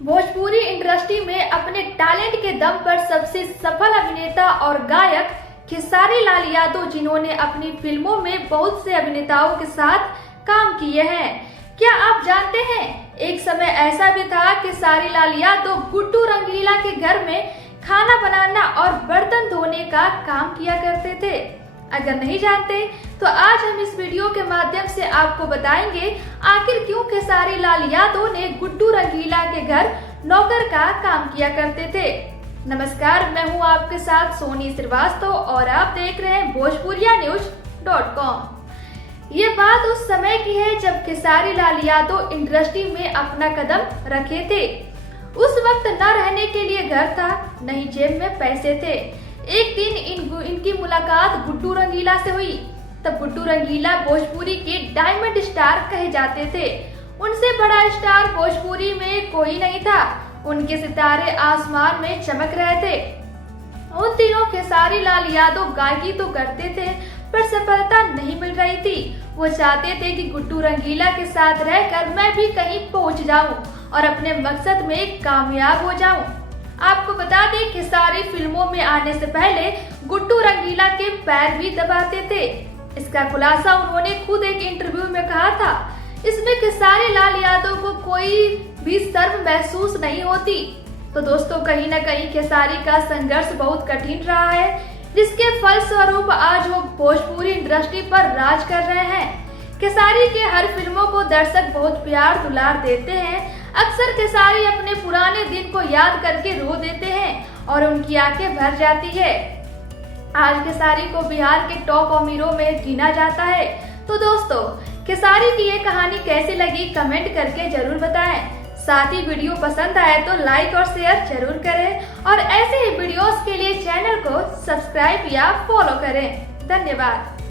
Bhojpuri industry में अपने talent के दम पर सबसे सफल अभिनेता और गायक खेसारी लाल यादव, जिन्होंने अपनी फिल्मों में बहुत से अभिनेताओं के साथ काम किए हैं। क्या आप जानते हैं, एक समय ऐसा भी था कि खेसारी लाल यादव गुड्डू रंगीला के घर में खाना बनाना और बर्तन धोने का काम किया करते थे। अगर नहीं जानते तो आज हम इस वीडियो के माध्यम से आपको बताएंगे आखिर क्यों खेसारी लाल यादव ने गुड्डू रंगीला के घर नौकर का काम किया करते थे। नमस्कार, मैं हूं आपके साथ सोनी श्रीवास्तव और आप देख रहे हैं भोजपुरियान्यूज.com। ये बात उस समय की है जब खेसारी लाल यादव इंडस्ट्री में अपना कदम रखे थे। उस वक्त न रहने के लिए घर था, न ही जेब में पैसे थे। एक दिन इनकी मुलाकात गुड्डू रंगीला से हुई। तब गुड्डू रंगीला भोजपुरी के डायमंड स्टार कहे जाते थे। उनसे बड़ा स्टार भोजपुरी में कोई नहीं था। उनके सितारे आसमान में चमक रहे थे। उन दिनों खेसारी लाल यादव गायकी तो करते थे, पर सफलता नहीं मिल रही थी। वो चाहते थे कि गुड्डू रंगीला के साथ रहकर मैं भी कहीं पहुंच जाऊं और अपने मकसद में कामयाब हो जाऊं। आपको बता दें, खेसारी फिल्मों में आने से पहले गुड्डू रंगीला के पैर भी दबाते थे। इसका खुलासा उन्होंने खुद एक इंटरव्यू में कहा था। इसमें खेसारी लाल यादव को कोई भी शर्म महसूस नहीं होती। तो दोस्तों, कहीं न कहीं खेसारी का संघर्ष बहुत कठिन रहा है, जिसके फलस्वरूप आज वो भोजपुरी इंडस्ट्री पर राज कर रहे हैं। खेसारी के हर फिल्मों को दर्शक बहुत प्यार दुलार देते हैं। अक्सर खेसारी अपने पुराने दिन को याद करके रो देते हैं और उनकी आंखें भर जाती है। आज खेसारी को बिहार के टॉप अमीरों में गिना जाता है। तो दोस्तों, खेसारी की ये कहानी कैसी लगी कमेंट करके जरूर बताएं। साथ ही वीडियो पसंद आए तो लाइक और शेयर जरूर करें और ऐसे ही वीडियोस के लिए चैनल को सब्सक्राइब या फॉलो करें। धन्यवाद।